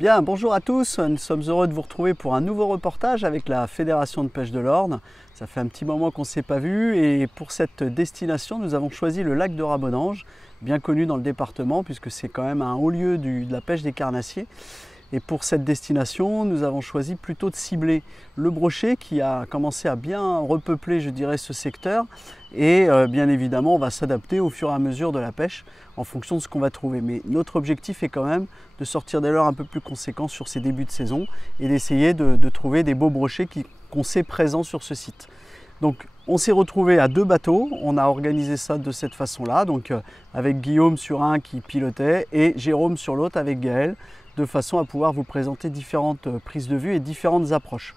Bien, bonjour à tous, nous sommes heureux de vous retrouver pour un nouveau reportage avec la Fédération de pêche de l'Orne. Ça fait un petit moment qu'on ne s'est pas vu et pour cette destination, nous avons choisi le lac de Rabonange, bien connu dans le département puisque c'est quand même un haut lieu de la pêche des carnassiers. Et pour cette destination, nous avons choisi plutôt de cibler le Brochet qui a commencé à bien repeupler, je dirais, ce secteur. Et bien évidemment, on va s'adapter au fur et à mesure de la pêche en fonction de ce qu'on va trouver. Mais notre objectif est quand même de sortir des leurres un peu plus conséquents sur ces débuts de saison et d'essayer de trouver des beaux brochets qu'on sait présents sur ce site. Donc on s'est retrouvé à 2 bateaux, on a organisé ça de cette façon-là, donc avec Guillaume sur un qui pilotait et Jérôme sur l'autre avec Gaël, de façon à pouvoir vous présenter différentes prises de vue et différentes approches.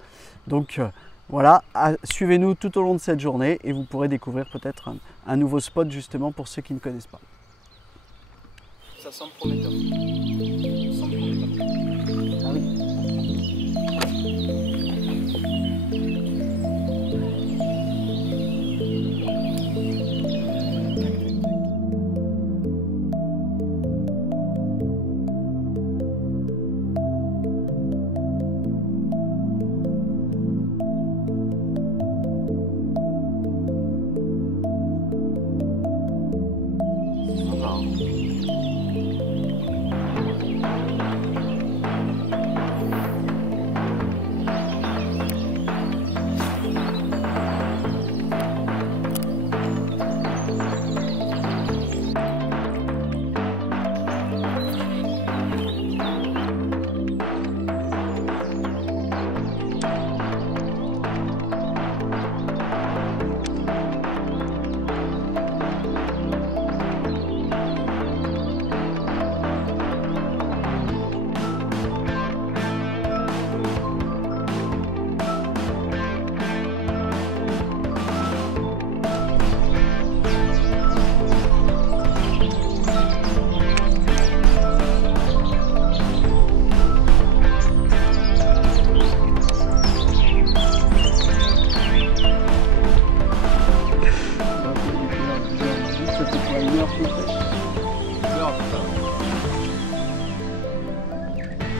Donc voilà, suivez-nous tout au long de cette journée et vous pourrez découvrir peut-être un nouveau spot justement pour ceux qui ne connaissent pas. Ça semble prometteur. Ça semble prometteur. Ah oui.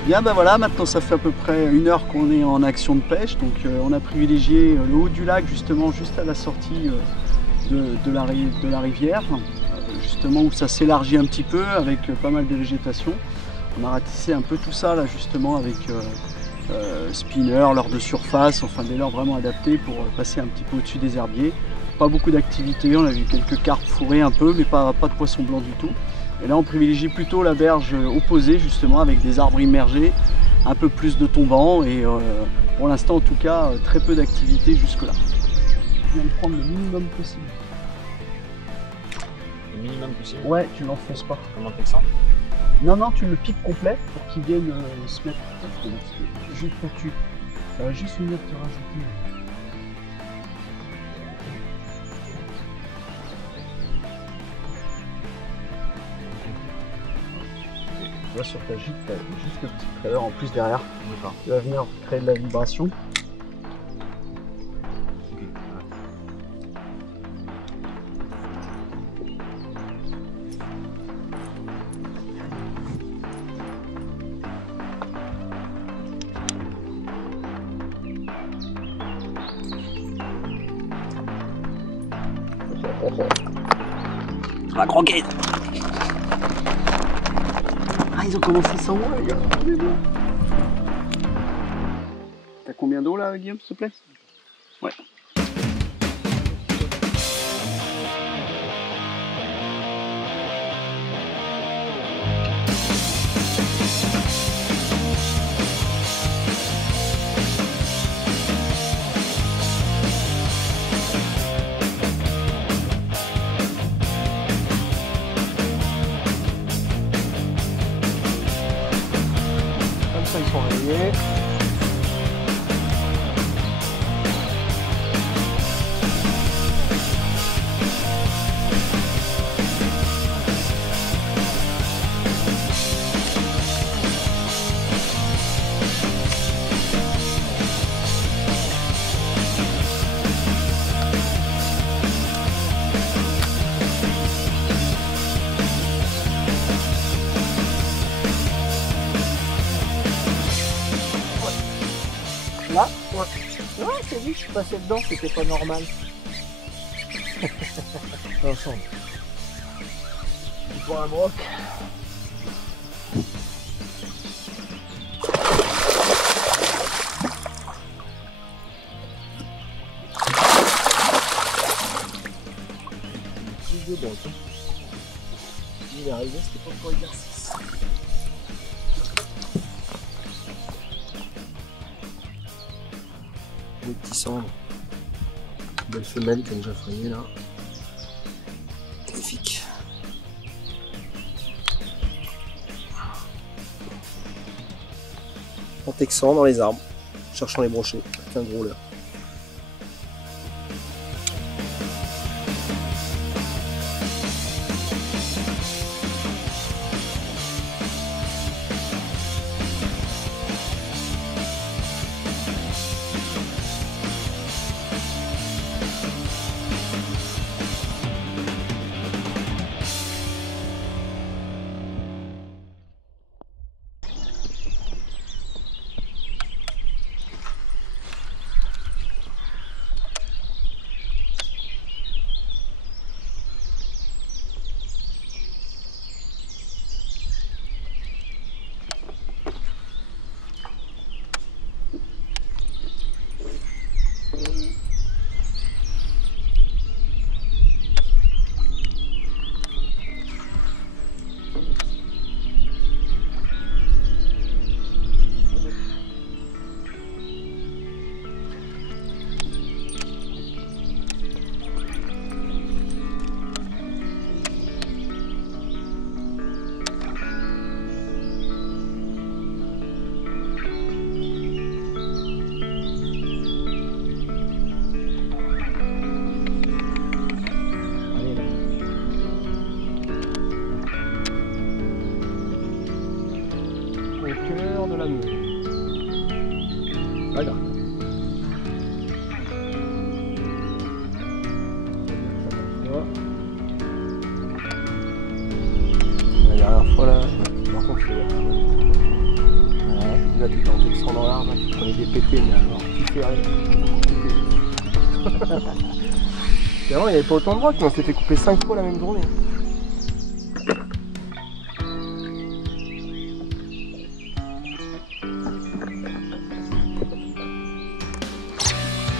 Bien ben voilà, maintenant ça fait à peu près 1 heure qu'on est en action de pêche, donc on a privilégié le haut du lac justement juste à la sortie de la rivière, justement où ça s'élargit un petit peu avec pas mal de végétation. On a ratissé un peu tout ça là justement avec spinner, leurre de surface, enfin des leurres vraiment adaptés pour passer un petit peu au-dessus des herbiers. Pas beaucoup d'activité, on a vu quelques carpes fourrées un peu mais pas de poisson blanc du tout. Et là on privilégie plutôt la berge opposée justement avec des arbres immergés, un peu plus de tombants et pour l'instant en tout cas très peu d'activité jusque là. Je viens de prendre le minimum possible. Le minimum possible? Ouais, tu l'enfonces pas. Comment t'es ça? Non, non, tu le piques complet pour qu'il vienne se mettre juste au-dessus. Ça va juste venir te rajouter. Tu vois, sur ta gîte, tu as juste le petit trailer en plus derrière. D'accord. Il va venir créer de la vibration. Ok. La croquette. Ah, ils ont commencé sans moi, les gars. T'as combien d'eau là, Guillaume, s'il te plaît? Ouais. Ils sont réveillés. t'ai vu, je suis passé dedans, c'était pas normal. Ensemble. Pour un broc. De broc. Il est arrivé, c'était pas pour l'exercice. Les petits cendres. Belle femelle qui a déjà frayé là. Magnifique. En texan dans les arbres, cherchant les brochets, avec un gros leurre. De la Meuse. Pas grave. La dernière fois là, par contre je suis là, tu t'en texan dans l'arbre, tu prenais des pétés, mais alors tu fais rien. Et avant il n'y avait pas autant de brocs, mais on s'est fait couper 5 fois la même journée.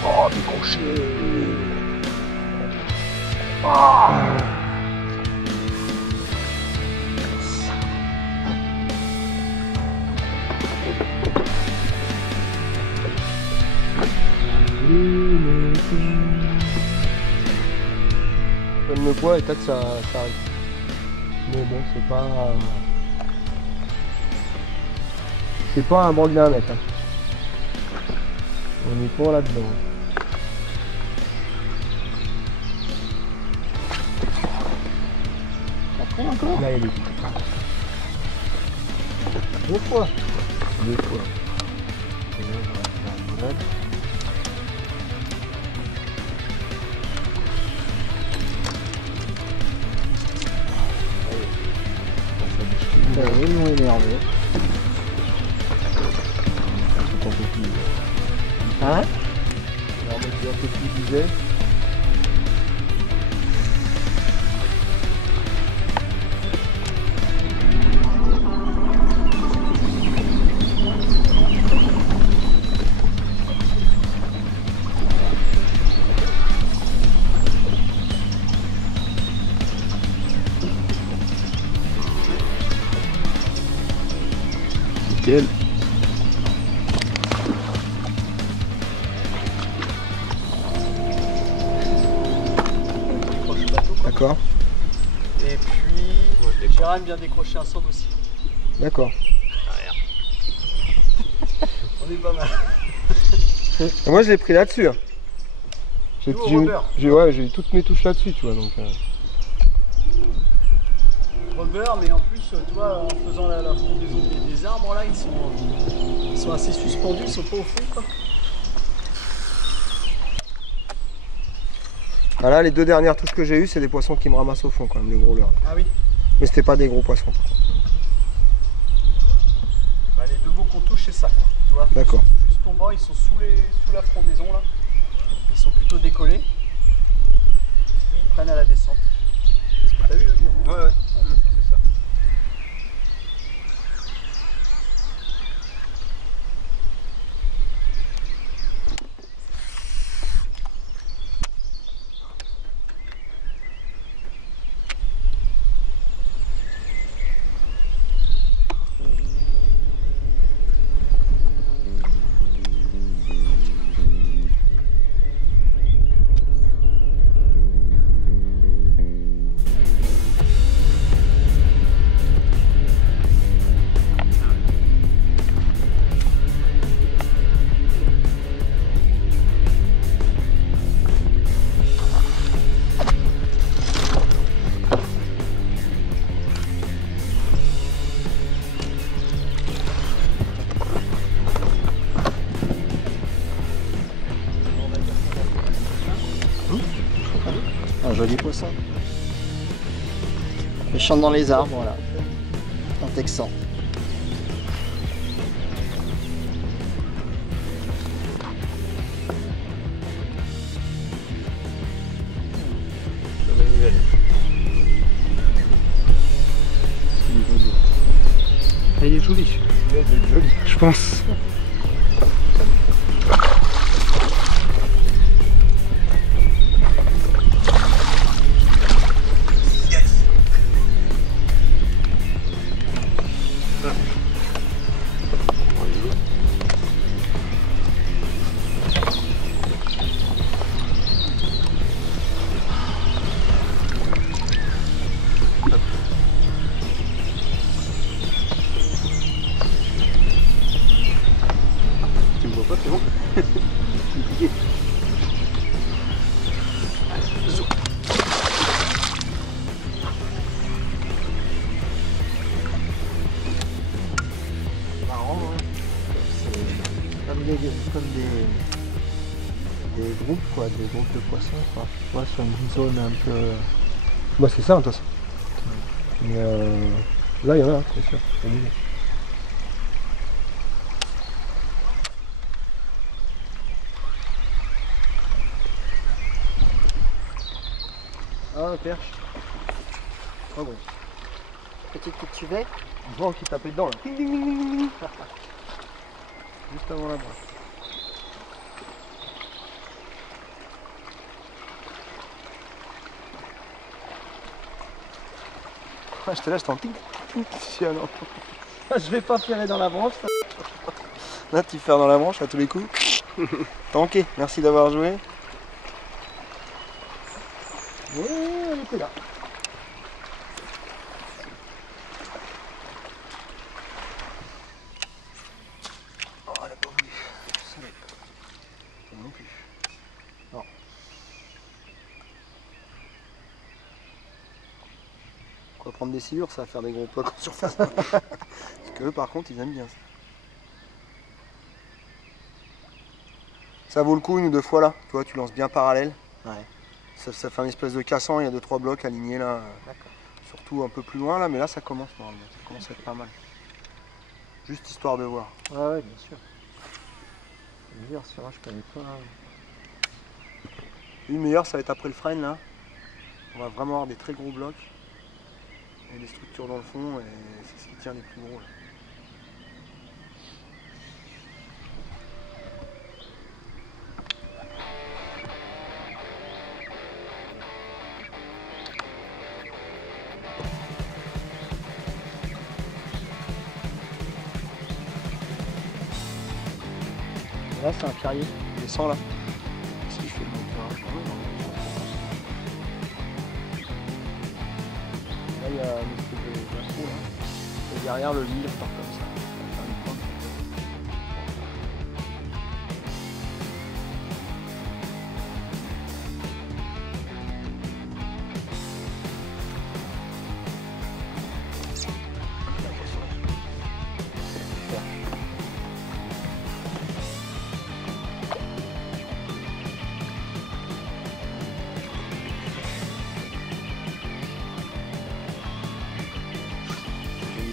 Oh, décroché. Oh. Donne le poids et peut-être ça arrive. Mais bon, c'est pas un broc d'un mètre. Hein. On est pas là-dedans. Encore là, il est. Deux fois. Ils m'ont énervé. Hein? On va mettre un peu plus d'idée. Nickel. D'accord. Et puis, Jérôme vient décrocher un sand aussi. D'accord. On est pas mal. Et moi je l'ai pris là-dessus. Hein. J'ai toutes mes touches là-dessus, tu vois. Donc, Rubber, mais en plus, tu vois, en faisant la frondaison des arbres, là, ils sont assez suspendus, ils sont pas au fond, quoi. Voilà, les deux dernières touches que j'ai eues, c'est des poissons qui me ramassent au fond, quand même, les gros leurres. Ah oui. Mais c'était pas des gros poissons, par contre. Bah, les deux beaux qu'on touche, c'est ça, quoi. Tu vois. D'accord. Juste tombant, ils sont sous la frondaison, là. Ils sont plutôt décollés et ils prennent à la descente. C'est ce que tu as vu, le Guillaume? Ouais, c'est ça. Un joli poisson. Il chante dans les arbres, voilà. Un texan. Le manivelle. Il est joli. Il est joli. Je pense. Tu me vois pas, c'est bon. Compliqué. Zou. Marrant, hein. C'est comme des groupes, quoi, des groupes de poissons, quoi. Tu vois, sur une zone un peu. Bah c'est ça de toute façon. Mais là il y en a, c'est sûr. C'est obligé. Ah, perche. Ah bon. Petite que tu vais. Vent qui tapait dedans là. Ding, ding, ding, ding, ding. Juste avant la brosse. Ah, je te laisse en ting. Si, alors. Je vais pas ferrer dans la branche. Là, tu fermes dans la branche à tous les coups. Tanké, merci d'avoir joué. Oui, elle était là. Oh, elle a pas voulu. Salope. Ça non plus. Non. Quoi, prendre des sciures, ça va faire des gros poids en surface. Parce que eux, par contre, ils aiment bien ça. Ça vaut le coup une ou deux fois là. Tu vois, tu lances bien parallèle. Ouais. Ça fait un espèce de cassant, il y a 2-3 blocs alignés là. D'accord. Surtout un peu plus loin là, mais là ça commence normalement. Ça commence à être pas mal. Juste histoire de voir. Ouais, bien sûr. Je veux dire, celui-là, je connais pas. Une meilleure, ça va être après le frein là. On va vraiment avoir des très gros blocs. Et des structures dans le fond, et c'est ce qui tient les plus gros là. Là, c'est un pierrier. Il descend là. Qu'est-ce qu'il fait le monteur? Là, il y a une espèce de trou là. Et derrière le lit, il repart comme ça. Ça va faire une pointe.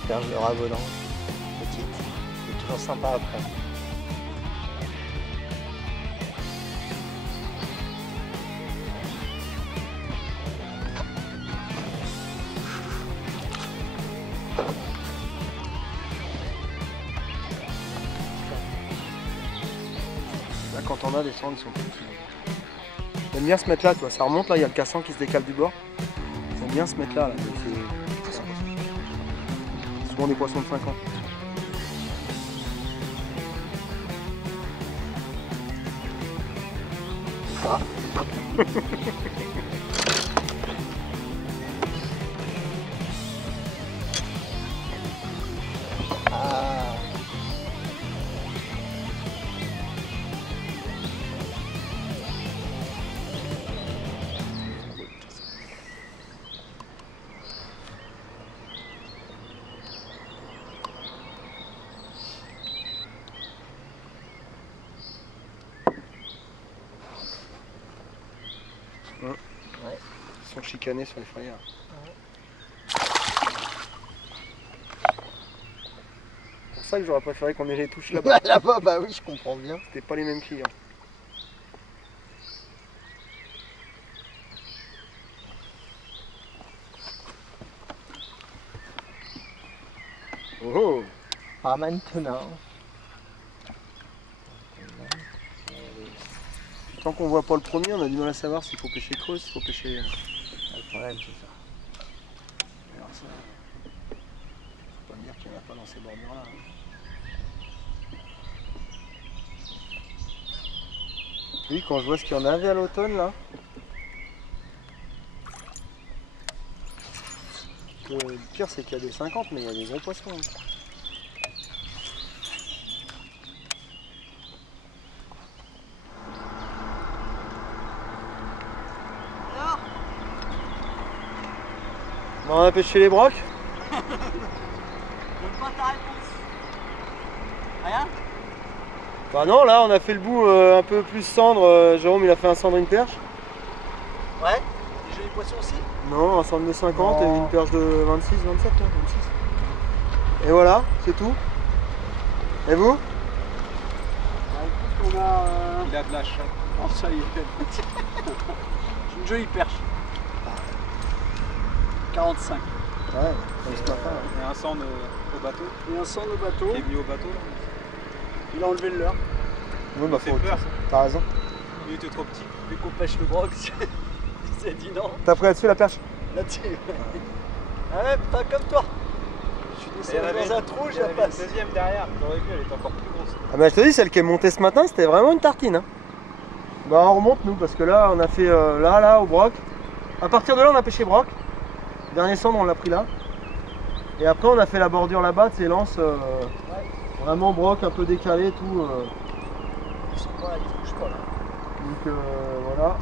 Perche de Rabodan, petite, c'est toujours sympa après. Là, quand on a des cendres, ils sont petits. J'aime bien se mettre là, tu vois, ça remonte là, il y a le cassan qui se décale du bord. J'aime bien se mettre là. C'est souvent des poissons de 5 ans. Ça. Ah. Ouais. Ils sont chicanés sur les frayères. C'est pour ça que j'aurais préféré qu'on ait les touches là-bas. Là-bas, bah oui, je comprends bien. C'était pas les mêmes clients. Oh, Pas maintenant. tant qu'on voit pas le premier, on a du mal à savoir s'il faut pêcher creuse, s'il faut pêcher. Le problème, c'est ça. Alors ça, faut pas me dire qu'il n'y en a pas dans ces bordures-là. Oui, quand je vois ce qu'il y en avait à l'automne là. Le pire c'est qu'il y a des 50, mais il y a des gros poissons. Bon, on a pêché les brocs. Donne pas ta réponse. Rien? Bah non, là on a fait le bout un peu plus cendre. Jérôme il a fait un cendre, une perche. Ouais. Des jolis poissons aussi? Non, un cendre de 50 et Non. une perche de 26, 27, là, 26. Et voilà, c'est tout. Et vous? Bah écoute, on a... Il a de la chance. Oh ça y est. J'ai une jolie perche. 45. Ouais, comme ce matin. Et un sang au bateau. Et un sang au bateau. Il est venu au bateau. Là. Il a enlevé le leurre. Oui, bah fait faut. peur. T'as raison. Il était trop petit. Dès qu'on pêche le broc, il s'est dit non. T'as pris là-dessus la perche? Là-dessus. Ah ouais, pas comme toi. Je suis Et il y en descendu avait dans un une- trou, il y je en la avait une passe. deuxième derrière. T'aurais vu, elle était encore plus grosse. Ah bah je te dis, celle qui est montée ce matin, c'était vraiment une tartine. Hein. Bah on remonte nous, parce que là on a fait là au broc. À partir de là on a pêché broc. Dernier cendre on l'a pris là. Et après on a fait la bordure là-bas, tu sais, lance. Vraiment broc, un peu décalé et tout. Ils sont pas, ils bougent pas là. Donc voilà.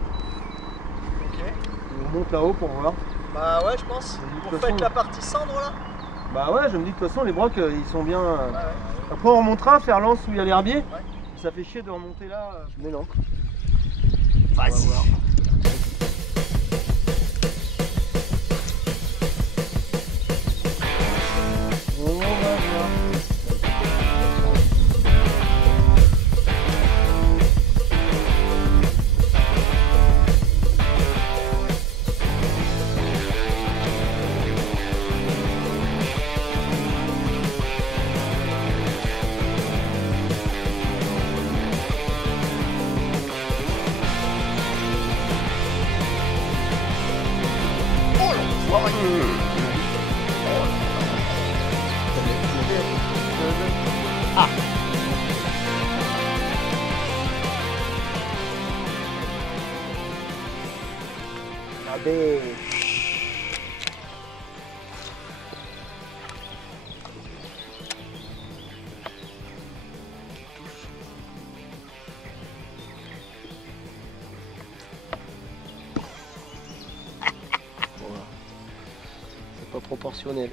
Ok. Et on monte là-haut pour voir. Bah ouais, je pense. Et de Pour toute faire façon- la partie cendre là. Bah ouais, je me dis de toute façon les brocs ils sont bien. Ouais, ouais. Après on remontera, faire lance où il y a l'herbier. Ça fait chier de remonter là. Je mets l'encre. Vas-y. On va voir. On va voir. Allez. Voilà. C'est pas proportionnel.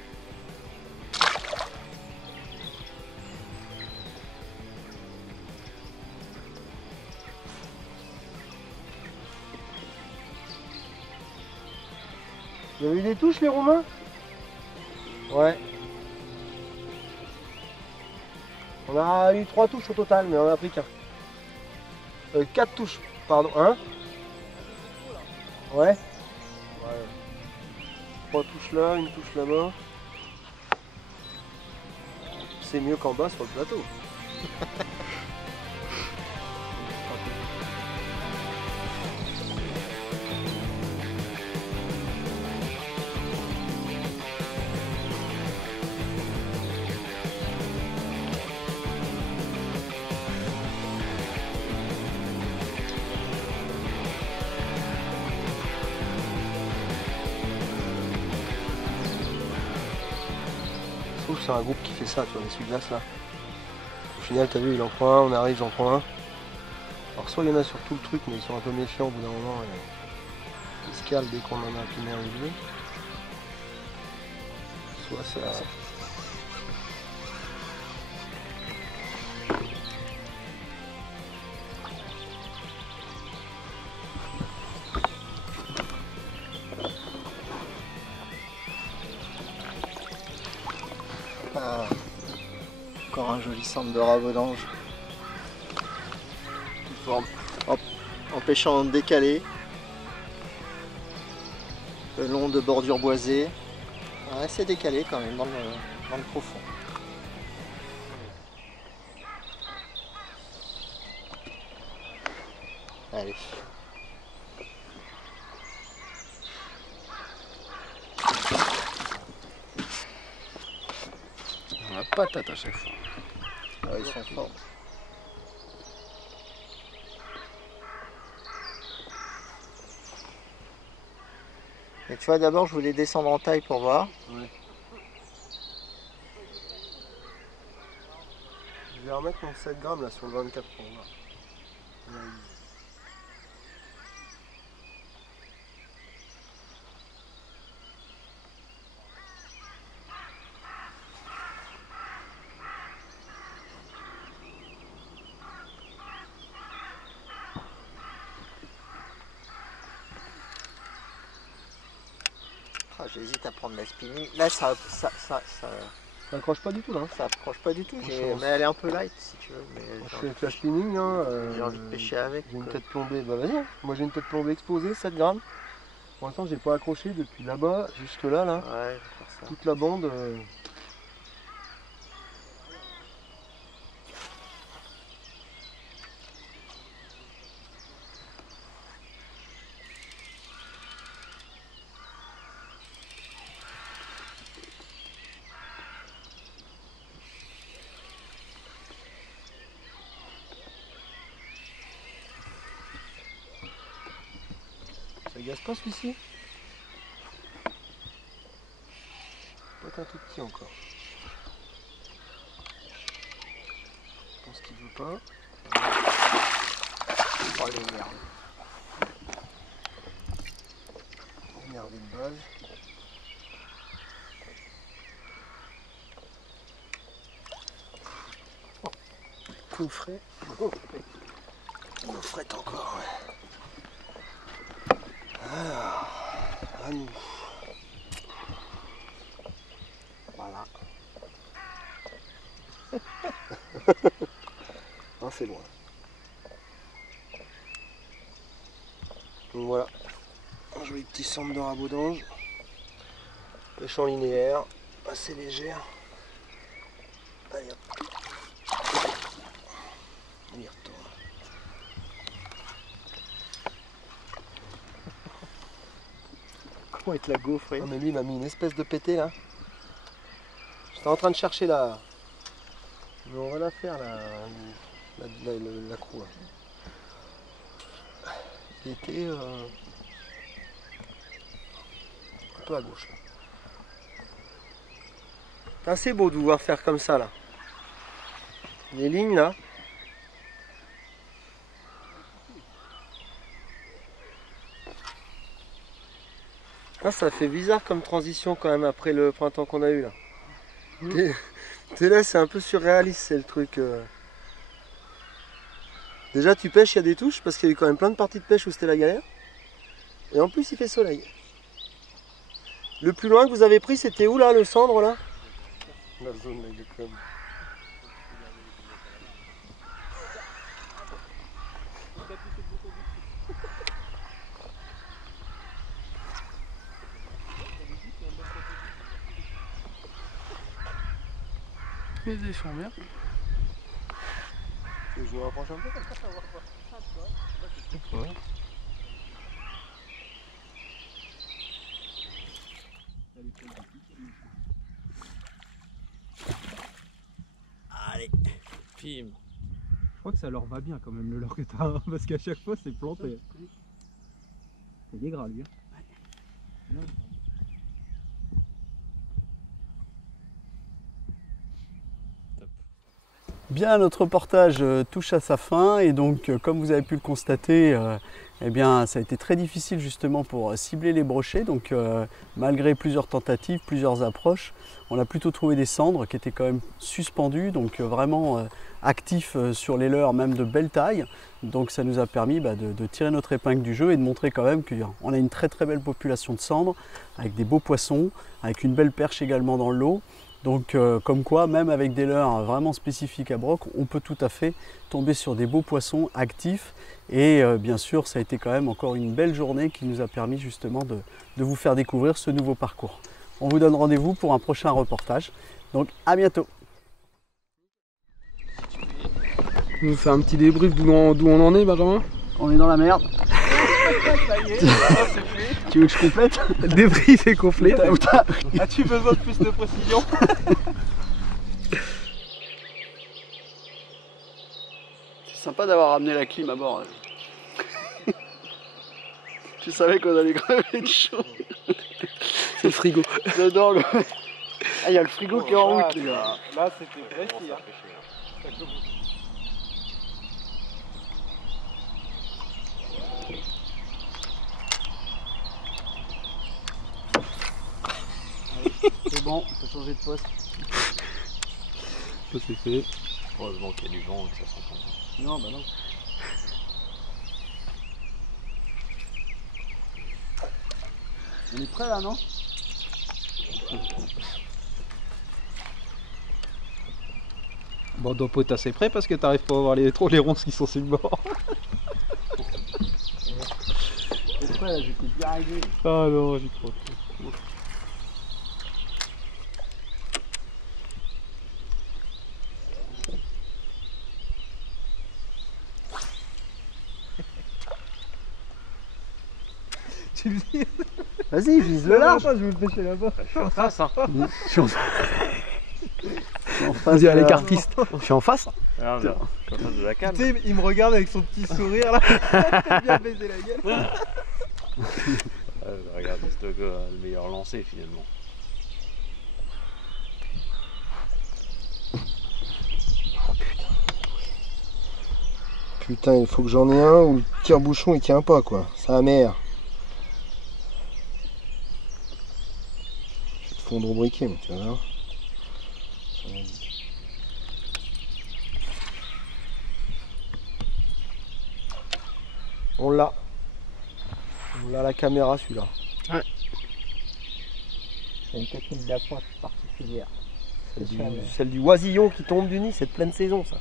Vous avez eu des touches les Romains? Ouais. On a eu 3 touches au total, mais on a pris qu'un. 4 touches, pardon. 1. Ouais. 3 touches là, une touche là-bas. c'est mieux qu'en bas sur le plateau. Je trouve que c'est un groupe qui fait ça, tu vois, l'essuie-glace là. Au final, t'as vu, il en prend un, on arrive, j'en prends un. Alors soit il y en a sur tout le truc, mais ils sont un peu méfiants au bout d'un moment. Et ils se calent dès qu'on en a imprimé un ou deux. Soit ça... Ah, encore un joli centre de Rabodange. En pêchant décalé, le long de bordures boisées. Ouais, c'est décalé quand même dans le profond. Allez. La patate à chaque fois. Ah, ils sont forts. Et tu vois, d'abord je voulais descendre en taille pour voir. Ouais. Je vais remettre mon 7 grammes là sur le 24 pour voir. Ouais. Ah, j'hésite à prendre la spinning. Là, ça Ça accroche pas du tout là. approche pas du tout. Moi, je pense. Mais elle est un peu light si tu veux. Mais Je fais flash spinning là. j'ai envie de pêcher avec. J'ai une quoi. tête plombée. Bah vas-y, hein. Moi j'ai une tête plombée exposée, 7 grammes. Pour l'instant j'ai pas accroché depuis là-bas jusque là. Ouais, je vais faire ça. Toute la bande. Ça gaze pas celui-ci? Peut-être un tout petit encore. Je pense qu'il veut pas. Oh les merdes. Énervé de base. Coffret. Coffret encore, ouais. Alors, à nous. Voilà. Non, c'est loin. Donc voilà. Un joli petit centre de Rabodange. Pêche en linéaire, assez légère. Allez hop. On y retourne. Comment être la gaufre? Ah mais lui il m'a mis une espèce de pété là. J'étais en train de chercher la... Mais on va la faire la croix. Il était un peu à gauche là. C'est assez beau de vous voir faire comme ça là. Les lignes là. Ah, ça fait bizarre comme transition quand même après le printemps qu'on a eu là. T'es là, c'est un peu surréaliste, c'est le truc. Déjà tu pêches, il y a des touches parce qu'il y a eu quand même plein de parties de pêche où c'était la galère. Et en plus il fait soleil. Le plus loin que vous avez pris, c'était où là, le cendre là? La zone là, il est comme... Les dés sont bien. Je vous rapproche un peu comme ça voit pas. Allez, film. Je crois que ça leur va bien quand même le leurre que t'as, hein, parce qu'à chaque fois c'est planté. Il est gras lui. Hein. Bien, notre reportage touche à sa fin et donc comme vous avez pu le constater, eh bien, ça a été très difficile justement pour cibler les brochets. Donc malgré plusieurs tentatives, plusieurs approches, on a plutôt trouvé des cendres qui étaient quand même suspendues, donc vraiment actifs sur les leurres, même de belle taille. Donc ça nous a permis de tirer notre épingle du jeu et de montrer quand même qu'on a une très belle population de cendres, avec des beaux poissons, avec une belle perche également dans le lot. Donc comme quoi, même avec des leurres vraiment spécifiques à broc, on peut tout à fait tomber sur des beaux poissons actifs. Et bien sûr, ça a été quand même encore une belle journée qui nous a permis justement de vous faire découvrir ce nouveau parcours. On vous donne rendez-vous pour un prochain reportage. Donc à bientôt. On nous fait un petit débrief d'où on en est, Benjamin. On est dans la merde. Tu veux que je complète? Le débrief est complet. As-tu besoin de plus de précision? C'est sympa d'avoir ramené la clim à bord. Je savais qu'on allait crever de chaud. C'est le frigo. Dedans, le... Ah, il y a le frigo qui est en route. Là, c'était précis. Hein. C'est bon, on peut changer de poste. Ça c'est fait. Heureusement qu'il y a du vent et que ça s'entend pas. Non, bah non. On est prêt là, non? Bon, donc t'es assez prêt parce que t'arrives pas à voir trop les ronces qui sont sur le bord. On est prêt là, j'étais bien réglé. Ah non, j'y crois. Tu le dis? Vas-y, vise le large. Je vais le pêcher là-bas. Je suis en face, hein. Vas-y, à l'écartiste. Je suis en face. Ah, non, je suis en face de la canne. Tu sais, il me regarde avec son petit sourire là. Il a bien baisé la gueule. Regarde, c'est le meilleur lancé finalement. Putain, il faut que j'en ai un où le tire-bouchon il tient pas quoi. Sa mère. Je vais te fondre au briquet, mais tu vas voir. On l'a. On l'a à la caméra celui-là. Ouais. C'est une technique d'approche particulière. Celle du oisillon qui tombe du nid, c'est de pleine saison ça.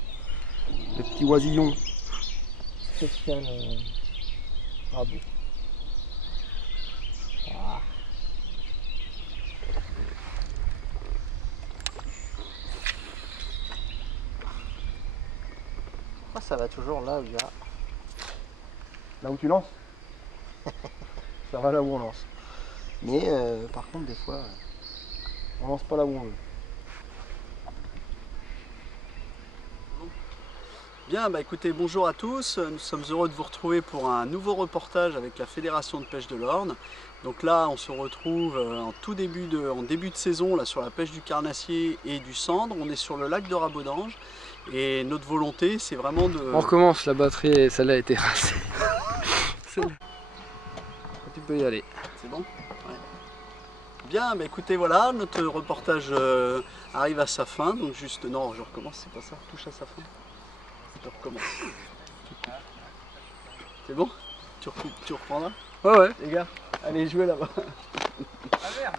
Le petit oisillon. Spécial rabot. Ah. Pourquoi ça va toujours là où il y a... Là où tu lances. Ça va là où on lance. Mais par contre des fois on lance pas là où on veut. Bien, bah écoutez, bonjour à tous. Nous sommes heureux de vous retrouver pour un nouveau reportage avec la Fédération de pêche de l'Orne. Donc là, on se retrouve en début de saison là, sur la pêche du carnassier et du cendre. On est sur le lac de Rabodange et notre volonté, c'est vraiment de... On recommence, la batterie, celle-là a été rassée. Tu peux y aller. C'est bon? Ouais. Bien, bah écoutez, voilà, notre reportage arrive à sa fin. Donc juste, non, je recommence, c'est pas ça, touche à sa fin. Je recommence. C'est bon? Tu reprendras? Ouais, ouais. Les gars, allez jouer là-bas. Ah merde.